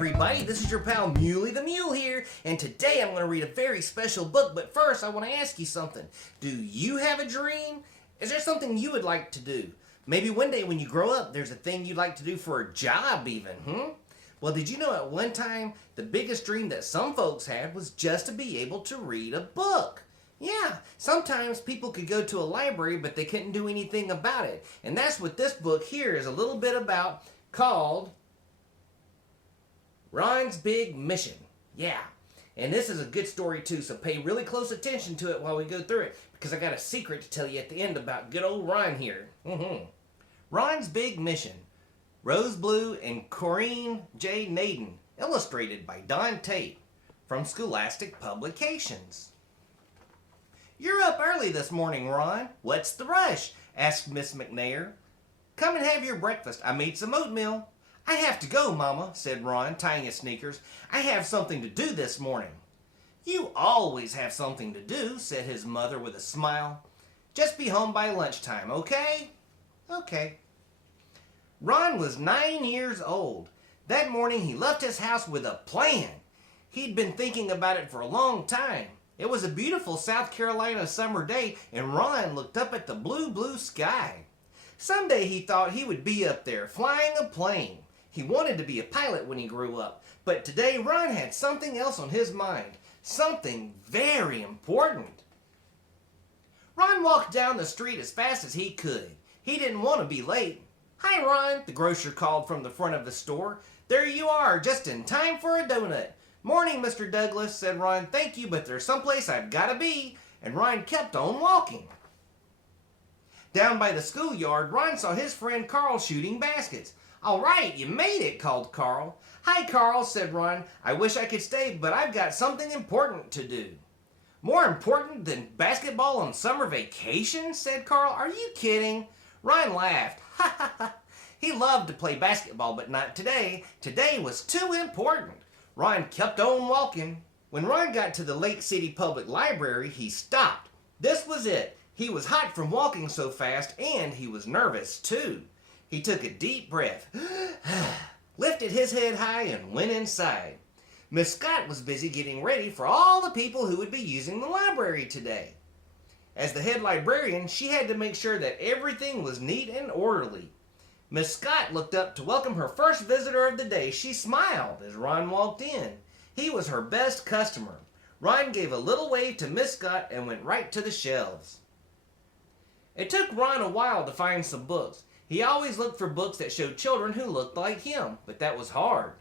everybody, this is your pal Muley the Mule here, and today I'm going to read a very special book, but first I want to ask you something. Do you have a dream? Is there something you would like to do? Maybe one day when you grow up, there's a thing you'd like to do for a job even, Well, did you know at one time, the biggest dream that some folks had was just to be able to read a book? Yeah, sometimes people could go to a library, but they couldn't do anything about it. And that's what this book here is a little bit about, called Ron's Big Mission. Yeah. And this is a good story too, so pay really close attention to it while we go through it, because I got a secret to tell you at the end about good old Ron here. Ron's Big Mission. Rose Blue and Corinne J. Naden. Illustrated by Don Tate. From Scholastic Publications. "You're up early this morning, Ron. What's the rush?" asked Miss McNair. "Come and have your breakfast. I made some oatmeal." "I have to go, Mama," said Ron, tying his sneakers. "I have something to do this morning." "You always have something to do," said his mother with a smile. "Just be home by lunchtime, okay?" "Okay." Ron was 9 years old. That morning he left his house with a plan. He'd been thinking about it for a long time. It was a beautiful South Carolina summer day, and Ron looked up at the blue sky. Someday he thought he would be up there, flying a plane. He wanted to be a pilot when he grew up, but today Ron had something else on his mind, something very important. Ron walked down the street as fast as he could. He didn't want to be late. "Hi, Ron," the grocer called from the front of the store. "There you are, just in time for a donut." "Morning, Mr. Douglas," said Ron. "Thank you, but there's someplace I've got to be." And Ron kept on walking. Down by the schoolyard, Ron saw his friend Carl shooting baskets. "All right, you made it," called Carl. "Hi, Carl," said Ron. "I wish I could stay, but I've got something important to do." "More important than basketball on summer vacation?" said Carl. "Are you kidding?" Ron laughed. "Ha ha ha." He loved to play basketball, but not today. Today was too important. Ron kept on walking. When Ron got to the Lake City Public Library, he stopped. This was it. He was hot from walking so fast, and he was nervous too. He took a deep breath, lifted his head high, and went inside. Miss Scott was busy getting ready for all the people who would be using the library today. As the head librarian, she had to make sure that everything was neat and orderly. Miss Scott looked up to welcome her first visitor of the day. She smiled as Ron walked in. He was her best customer. Ron gave a little wave to Miss Scott and went right to the shelves. It took Ron a while to find some books. He always looked for books that showed children who looked like him, but that was hard.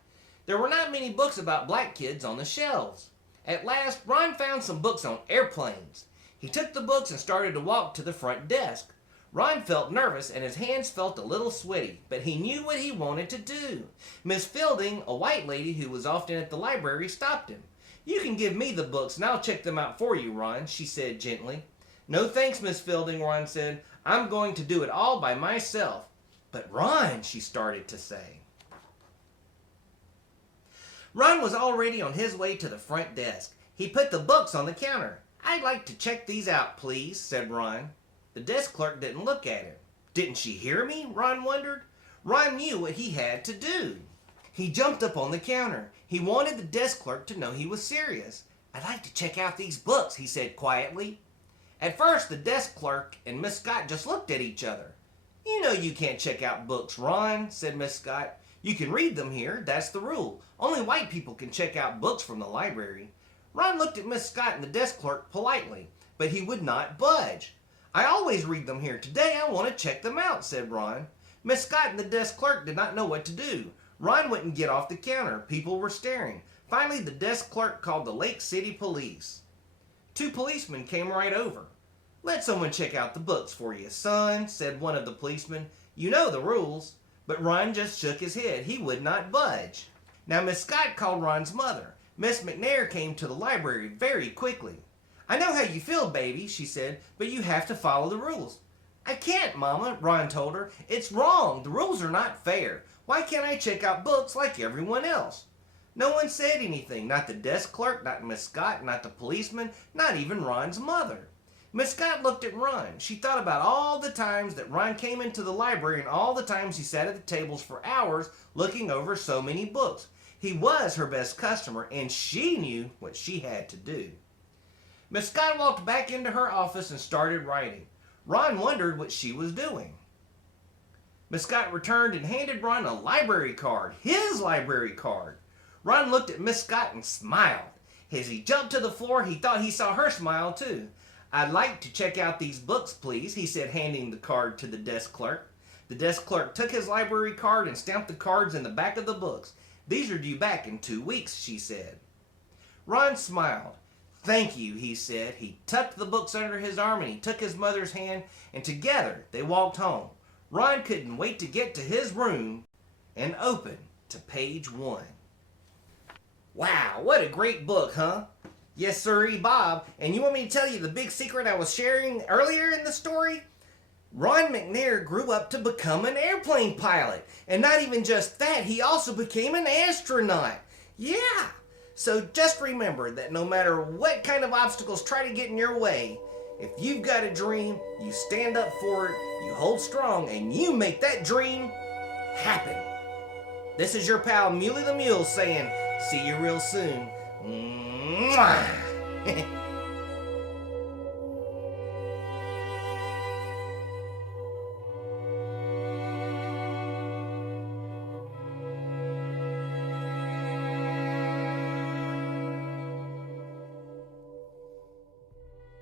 There were not many books about black kids on the shelves. At last, Ron found some books on airplanes. He took the books and started to walk to the front desk. Ron felt nervous and his hands felt a little sweaty, but he knew what he wanted to do. Miss Fielding, a white lady who was often at the library, stopped him. "You can give me the books and I'll check them out for you, Ron," she said gently. "No thanks, Miss Fielding," Ron said. "I'm going to do it all by myself." "But Ron," she started to say. Ron was already on his way to the front desk. He put the books on the counter. "I'd like to check these out, please," said Ron. The desk clerk didn't look at him. Didn't she hear me? Ron wondered. Ron knew what he had to do. He jumped up on the counter. He wanted the desk clerk to know he was serious. "I'd like to check out these books," he said quietly. At first, the desk clerk and Miss Scott just looked at each other. "You know you can't check out books, Ron," said Miss Scott. "You can read them here. That's the rule. Only white people can check out books from the library." Ron looked at Miss Scott and the desk clerk politely, but he would not budge. "I always read them here. Today I want to check them out," said Ron. Miss Scott and the desk clerk did not know what to do. Ron wouldn't get off the counter. People were staring. Finally, the desk clerk called the Lake City Police. 2 policemen came right over. "Let someone check out the books for you, son," said one of the policemen. "You know the rules." But Ron just shook his head. He would not budge. Now Miss Scott called Ron's mother. Miss McNair came to the library very quickly. "I know how you feel, baby," she said, "but you have to follow the rules." "I can't, Mama," Ron told her. "It's wrong. The rules are not fair. Why can't I check out books like everyone else?" No one said anything. Not the desk clerk, not Miss Scott, not the policeman, not even Ron's mother. Miss Scott looked at Ron. She thought about all the times that Ron came into the library and all the times he sat at the tables for hours looking over so many books. He was her best customer, and she knew what she had to do. Miss Scott walked back into her office and started writing. Ron wondered what she was doing. Miss Scott returned and handed Ron a library card, his library card. Ron looked at Miss Scott and smiled. As he jumped to the floor, he thought he saw her smile too. "I'd like to check out these books, please," he said, handing the card to the desk clerk. The desk clerk took his library card and stamped the cards in the back of the books. "These are due back in 2 weeks," she said. Ron smiled. "Thank you," he said. He tucked the books under his arm and he took his mother's hand, and together they walked home. Ron couldn't wait to get to his room and open to page 1. Wow, what a great book, huh? Yes, sirree, Bob. And you want me to tell you the big secret I was sharing earlier in the story? Ron McNair grew up to become an airplane pilot. And not even just that, he also became an astronaut. Yeah. So just remember that no matter what kind of obstacles try to get in your way, if you've got a dream, you stand up for it, you hold strong, and you make that dream happen. This is your pal Muley the Mule saying, see you real soon. Mwah.